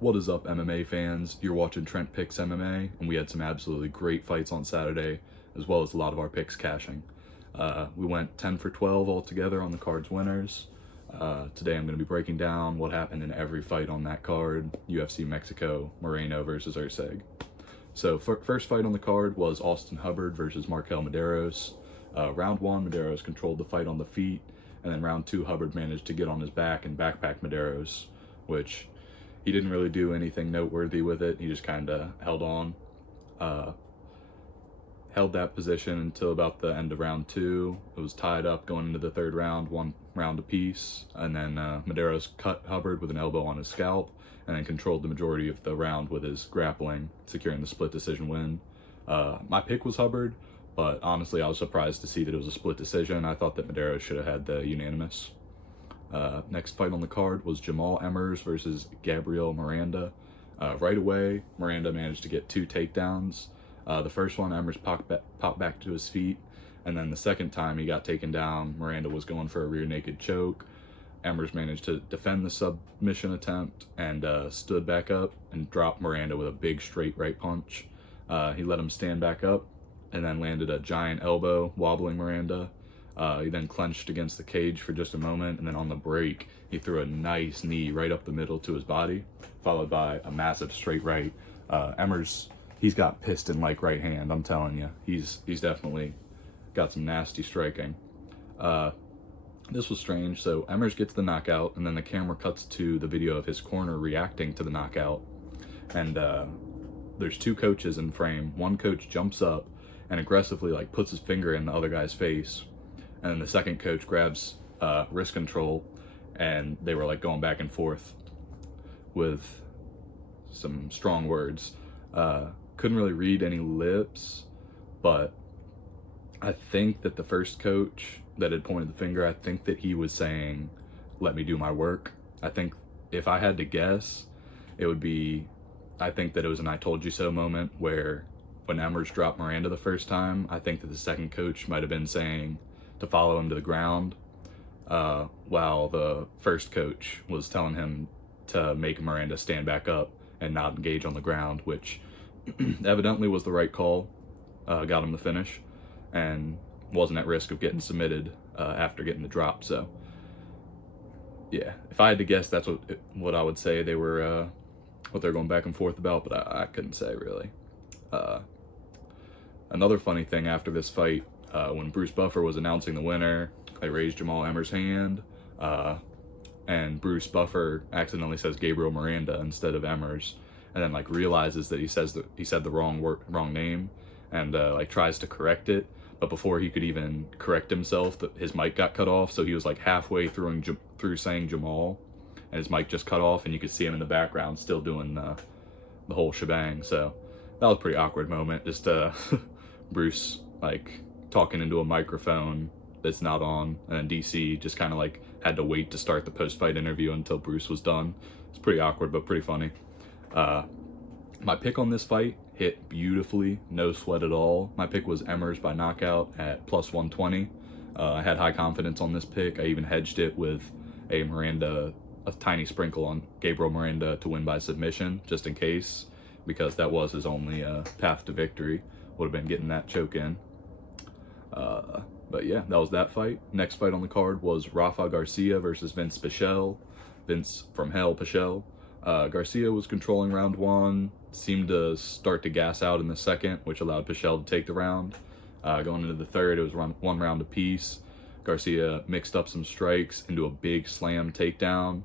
What is up, MMA fans? You're watching Trent Picks MMA, and we had some absolutely great fights on Saturday, as well as a lot of our picks cashing. We went 10 for 12 altogether on the card's winners. Today I'm going to be breaking down what happened in every fight on that card, UFC Mexico, Moreno versus Erceg. So first fight on the card was Austin Hubbard versus MarQuel Mederos. Round 1, Mederos controlled the fight on the feet, and then round 2, Hubbard managed to get on his back and backpack Mederos, which he didn't really do anything noteworthy with it. He just kind of held on. Held that position until about the end of round 2. It was tied up going into the third round, 1 round apiece, and then Mederos cut Hubbard with an elbow on his scalp, and then controlled the majority of the round with his grappling, securing the split decision win. My pick was Hubbard, but honestly I was surprised to see that it was a split decision. I thought that Mederos should have had the unanimous. Next fight on the card was Jamall Emmers versus Gabriel Miranda. Right away, Miranda managed to get 2 takedowns. The first one, Emmers popped back to his feet, and then the second time he got taken down, Miranda was going for a rear naked choke. Emmers managed to defend the submission attempt and stood back up and dropped Miranda with a big straight right punch. He let him stand back up and then landed a giant elbow, wobbling Miranda. He then clenched against the cage for just a moment, and then on the break, he threw a nice knee right up the middle to his body, followed by a massive straight right. Emmers, he's got piston-like right hand, I'm telling you. He's definitely got some nasty striking. This was strange. So Emmers gets the knockout, and then the camera cuts to the video of his corner reacting to the knockout. And there's 2 coaches in frame. One coach jumps up and aggressively puts his finger in the other guy's face. And then the second coach grabs wrist control, and they were going back and forth with some strong words. Couldn't really read any lips, but I think that the first coach that had pointed the finger, I think that he was saying, "Let me do my work." I think if I had to guess, it would be, I think that it was an "I told you so" moment, where when Emmers dropped Miranda the first time, I think that the second coach might have been saying to follow him to the ground, while the first coach was telling him to make Miranda stand back up and not engage on the ground, which evidently was the right call. Got him the finish and wasn't at risk of getting submitted after getting the drop. So yeah, if I had to guess, that's what I would say they were, what they're going back and forth about, but I couldn't say really. Another funny thing after this fight, when Bruce Buffer was announcing the winner, they raised Jamall Emmers' hand, and Bruce Buffer accidentally says Gabriel Miranda instead of Emmers, and then realizes that he said the wrong name, and tries to correct it. But before he could even correct himself, his mic got cut off, so he was halfway through saying Jamall, and his mic just cut off, and you could see him in the background still doing the whole shebang. So that was a pretty awkward moment, just Bruce talking into a microphone that's not on, and then DC just kind of had to wait to start the post-fight interview until Bruce was done. It's pretty awkward, but pretty funny. My pick on this fight hit beautifully, no sweat at all. My pick was Emmers by knockout at plus 120. I had high confidence on this pick. I even hedged it with a tiny sprinkle on Gabriel Miranda to win by submission, just in case, because that was his only path to victory, would have been getting that choke in. But yeah, that was that fight. Next fight on the card was Rafa Garcia versus Vinc Pichel. Vince from hell, Pichel. Garcia was controlling round 1, seemed to start to gas out in the second, which allowed Pichel to take the round. Going into the third, it was 1 round apiece. Garcia mixed up some strikes into a big slam takedown.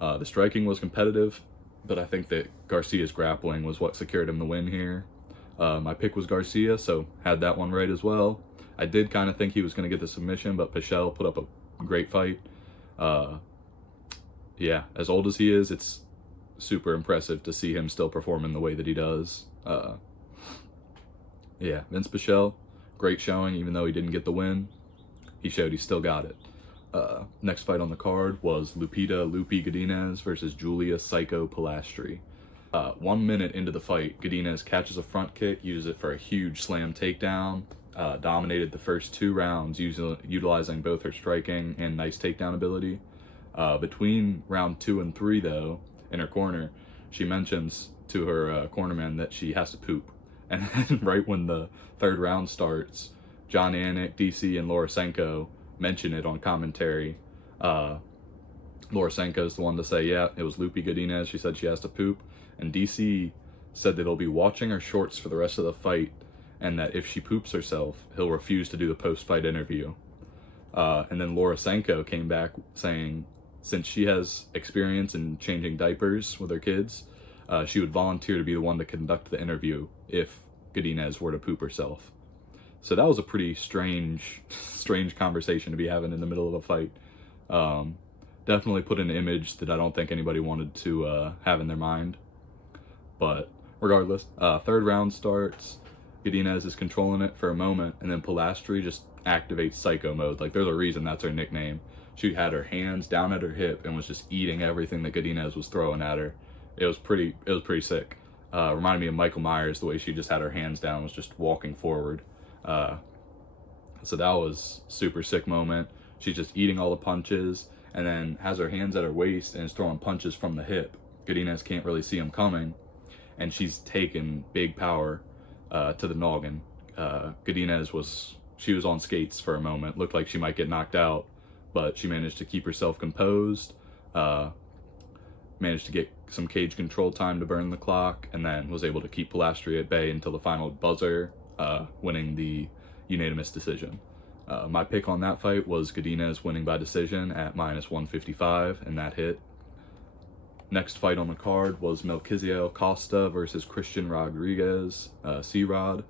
The striking was competitive, but I think that Garcia's grappling was what secured him the win here. My pick was Garcia, so had that one right as well. I did kind of think he was going to get the submission, but Pichel put up a great fight. Yeah, as old as he is, it's super impressive to see him still performing the way that he does. Yeah, Vinc Pichel, great showing, even though he didn't get the win. He showed he still got it. Next fight on the card was Lupita Godinez versus Julia Psycho Polastri. 1 minute into the fight, Godinez catches a front kick, uses it for a huge slam takedown, dominated the first 2 rounds, utilizing both her striking and nice takedown ability. Between round 2 and 3, though, in her corner, she mentions to her cornerman that she has to poop. And then right when the third round starts, John Anik, DC, and Lorosenko mention it on commentary. Lorosenko is the one to say, yeah, it was Lupi Godinez. She said she has to poop. And DC said that he'll be watching her shorts for the rest of the fight, and that if she poops herself, he'll refuse to do the post-fight interview. And then Lorosenko came back saying, since she has experience in changing diapers with her kids, she would volunteer to be the one to conduct the interview if Godinez were to poop herself. So that was a pretty strange conversation to be having in the middle of a fight. Definitely put an image that I don't think anybody wanted to have in their mind. But regardless, third round starts. Godinez is controlling it for a moment, and then Polastri just activates psycho mode. Like, there's a reason that's her nickname. She had her hands down at her hip and was just eating everything that Godinez was throwing at her. It was pretty sick. Reminded me of Michael Myers, the way she just had her hands down, was just walking forward. So that was super sick moment. She's just eating all the punches, and then has her hands at her waist and is throwing punches from the hip. Godinez can't really see them coming, and she's taking big power to the noggin. Godinez was on skates for a moment. Looked like she might get knocked out, but she managed to keep herself composed, managed to get some cage control time to burn the clock, and then was able to keep Polastri at bay until the final buzzer, winning the unanimous decision. My pick on that fight was Godinez winning by decision at -155, and that hit. Next fight on the card was Melquizael Costa versus Christian Rodriguez, C-Rod.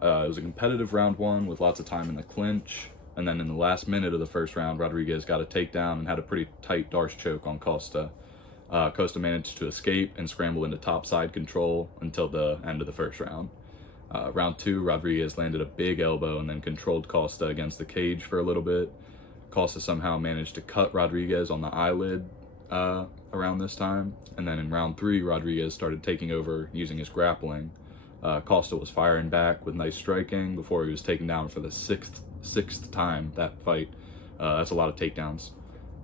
It was a competitive round one with lots of time in the clinch, and then in the last minute of the first round, Rodriguez got a takedown and had a pretty tight Darce choke on Costa. Costa managed to escape and scramble into topside control until the end of the first round. Round two, Rodriguez landed a big elbow and then controlled Costa against the cage for a little bit. Costa somehow managed to cut Rodriguez on the eyelid around this time, and then in round three, Rodriguez started taking over using his grappling. Costa was firing back with nice striking before he was taken down for the sixth time that fight. That's a lot of takedowns.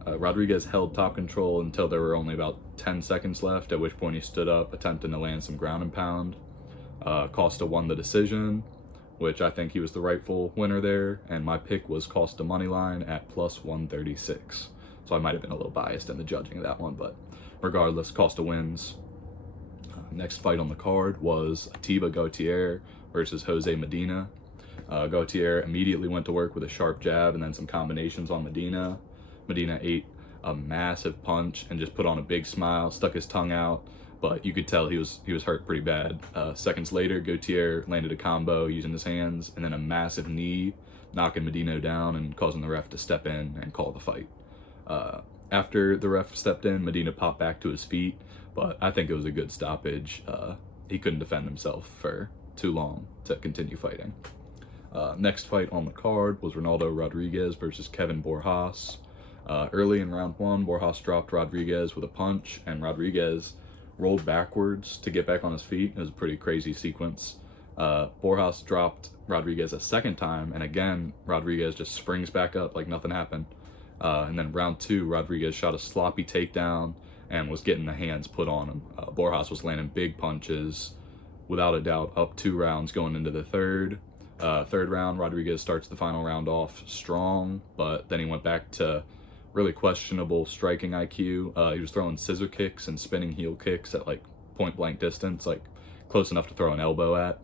Rodriguez held top control until there were only about 10 seconds left, at which point he stood up, attempting to land some ground and pound. Costa won the decision, which I think he was the rightful winner there, and my pick was Costa moneyline at +136. So I might have been a little biased in the judging of that one, but regardless, Costa wins. Next fight on the card was Ateba Gautier versus Jose Medina. Gautier immediately went to work with a sharp jab and then some combinations on Medina. Medina ate a massive punch and just put on a big smile, stuck his tongue out, but you could tell he was hurt pretty bad. Seconds later, Gautier landed a combo using his hands and then a massive knee, knocking Medina down and causing the ref to step in and call the fight. After the ref stepped in, Medina popped back to his feet, but I think it was a good stoppage. He couldn't defend himself for too long to continue fighting. Next fight on the card was Ronaldo Rodriguez versus Kevin Borjas. Early in round one, Borjas dropped Rodriguez with a punch, and Rodriguez rolled backwards to get back on his feet. It was a pretty crazy sequence. Borjas dropped Rodriguez a second time, and again, Rodriguez just springs back up like nothing happened. And then round two, Rodriguez shot a sloppy takedown and was getting the hands put on him. Borjas was landing big punches, without a doubt, up 2 rounds going into the third. Third round, Rodriguez starts the final round off strong, but then he went back to really questionable striking IQ. He was throwing scissor kicks and spinning heel kicks at like point blank distance, like close enough to throw an elbow at.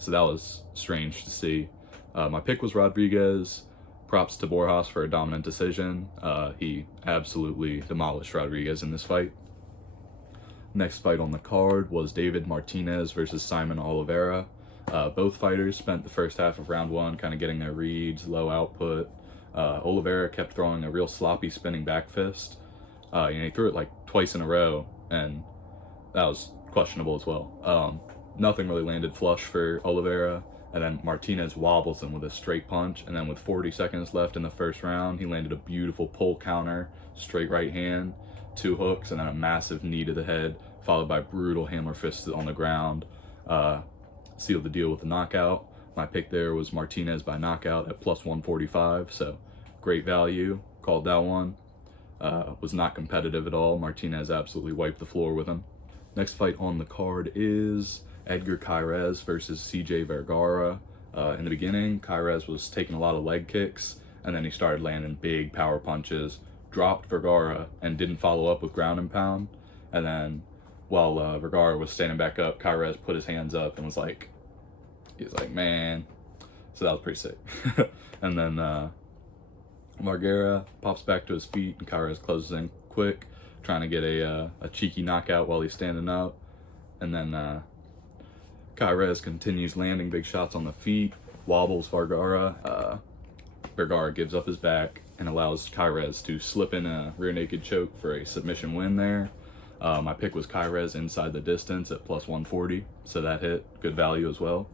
So that was strange to see. My pick was Rodriguez. Props to Borjas for a dominant decision. He absolutely demolished Rodriguez in this fight. Next fight on the card was David Martinez versus Saimon Oliveira. Both fighters spent the first half of round one kind of getting their reads, low output. Oliveira kept throwing a real sloppy spinning back fist. And he threw it like twice in a row, and that was questionable as well. Nothing really landed flush for Oliveira, and then Martinez wobbles him with a straight punch, and then with 40 seconds left in the first round, he landed a beautiful pull counter, straight right hand, 2 hooks, and then a massive knee to the head, followed by brutal hammer fists on the ground. Sealed the deal with a knockout. My pick there was Martinez by knockout at +145, so great value. Called that one. Was not competitive at all. Martinez absolutely wiped the floor with him. Next fight on the card is Edgar Chairez versus CJ Vergara. In the beginning, Chairez was taking a lot of leg kicks, and then he started landing big power punches, dropped Vergara, and didn't follow up with ground and pound. And then while Vergara was standing back up, Chairez put his hands up and was like, man. So that was pretty sick. And then Vergara pops back to his feet, and Chairez closes in quick, trying to get a cheeky knockout while he's standing up. And then Chairez continues landing big shots on the feet, wobbles Vergara. Vergara gives up his back and allows Chairez to slip in a rear naked choke for a submission win there. My pick was Chairez inside the distance at plus 140, so that hit. Good value as well.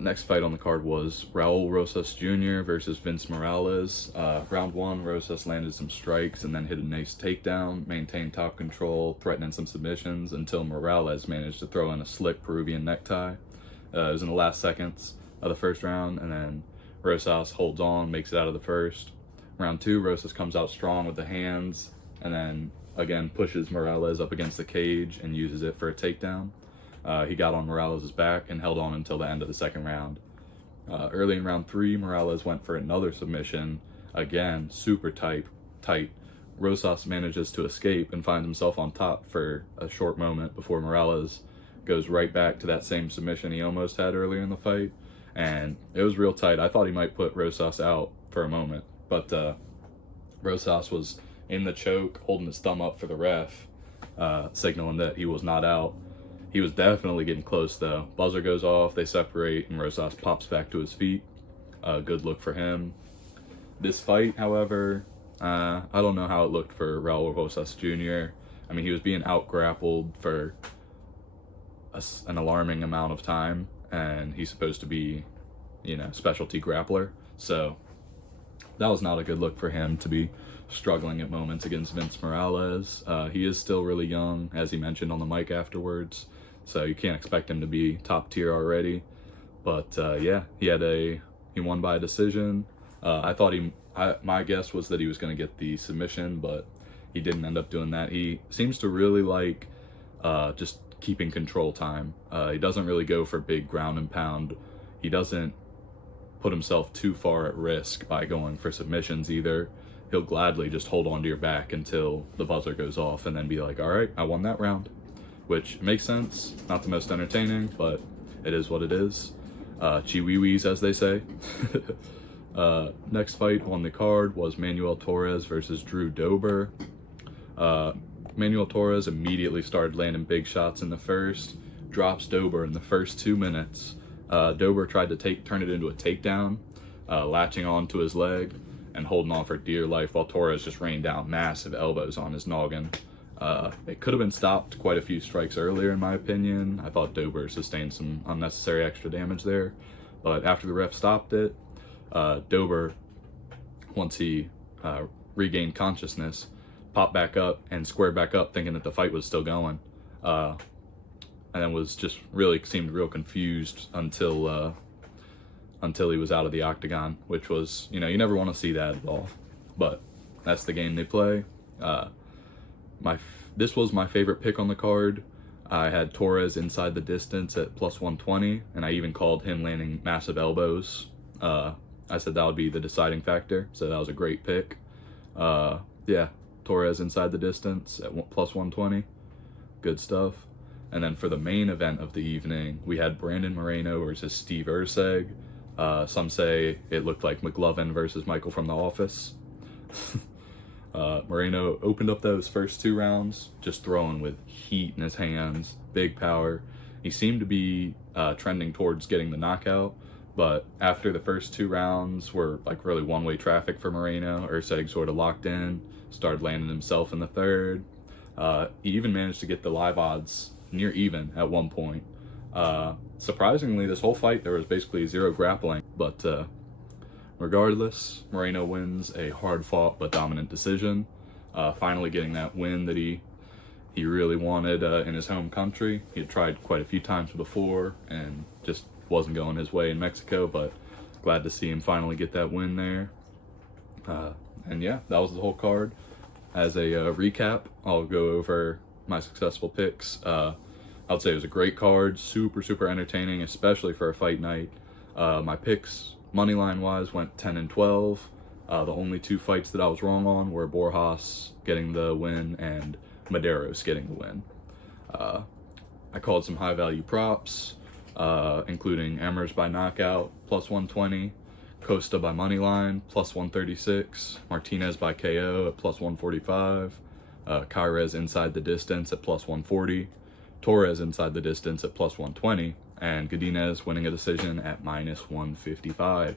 Next fight on the card was Raul Rosas Jr. versus Vince Morales. Round 1, Rosas landed some strikes and then hit a nice takedown, maintained top control, threatening some submissions until Morales managed to throw in a slick Peruvian necktie. It was in the last seconds of the first round, and then Rosas holds on, makes it out of the first. Round 2, Rosas comes out strong with the hands, and then again pushes Morales up against the cage and uses it for a takedown. He got on Morales' back and held on until the end of the second round. Early in round 3, Morales went for another submission. Again, super tight. Rosas manages to escape and finds himself on top for a short moment before Morales goes right back to that same submission he almost had earlier in the fight. And it was real tight. I thought he might put Rosas out for a moment, but Rosas was in the choke, holding his thumb up for the ref, signaling that he was not out. He was definitely getting close though. Buzzer goes off, they separate, and Rosas pops back to his feet. Good look for him. This fight, however, I don't know how it looked for Raul Rosas Jr. I mean, he was being out-grappled for an alarming amount of time, and he's supposed to be, specialty grappler. So that was not a good look for him to be struggling at moments against Vince Morales. He is still really young, as he mentioned on the mic afterwards, so you can't expect him to be top tier already. But yeah, he won by a decision. My guess was that he was going to get the submission, but he didn't end up doing that. He seems to really like just keeping control time. He doesn't really go for big ground and pound. He doesn't put himself too far at risk by going for submissions either. He'll gladly just hold on to your back until the buzzer goes off and then be like, all right, I won that round, which makes sense. Not the most entertaining, but it is what it is. Chiwiwis, as they say. Next fight on the card was Manuel Torres versus Drew Dober. Manuel Torres immediately started landing big shots in the first, drops Dober in the first 2 minutes. Dober tried to turn it into a takedown, latching onto his leg and holding on for dear life while Torres just rained down massive elbows on his noggin. It could have been stopped quite a few strikes earlier, in my opinion. I thought Dober sustained some unnecessary extra damage there, but after the ref stopped it, Dober, once he regained consciousness, popped back up and squared back up thinking that the fight was still going, and then seemed real confused until he was out of the octagon, which was, you never want to see that at all, but that's the game they play. This was my favorite pick on the card. I had Torres inside the distance at plus 120, and I even called him landing massive elbows. I said that would be the deciding factor, so that was a great pick. Yeah, Torres inside the distance at plus 120. Good stuff. And then for the main event of the evening, we had Brandon Moreno versus Steve Erceg. Some say it looked like McLovin versus Michael from The Office. Moreno opened up those first 2 rounds just throwing with heat in his hands, big power. He seemed to be trending towards getting the knockout, but after the first 2 rounds were like really one-way traffic for Moreno, Erceg sort of locked in, started landing himself in the third. He even managed to get the live odds near even at one point. Surprisingly, this whole fight there was basically 0 grappling, but regardless, Moreno wins a hard-fought but dominant decision, finally getting that win that he really wanted in his home country. He had tried quite a few times before and just wasn't going his way in Mexico, but glad to see him finally get that win there. And yeah, that was the whole card. As a recap, I'll go over my successful picks. I would say it was a great card, super entertaining, especially for a fight night. My picks, money line wise, went 10 and 12. The only 2 fights that I was wrong on were Borjas getting the win and Mederos getting the win. I called some high value props, including Emmers by knockout, plus 120, Costa by money line, plus 136, Martinez by KO at plus 145, Chairez inside the distance at plus 140, Torres inside the distance at plus 120, and Godinez winning a decision at minus 155.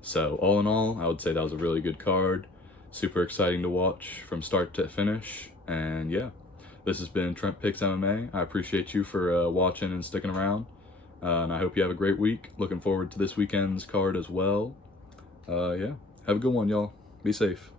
So all in all, I would say that was a really good card. Super exciting to watch from start to finish. And yeah, this has been Trent Picks MMA. I appreciate you for watching and sticking around. And I hope you have a great week. Looking forward to this weekend's card as well. Yeah, have a good one, y'all. Be safe.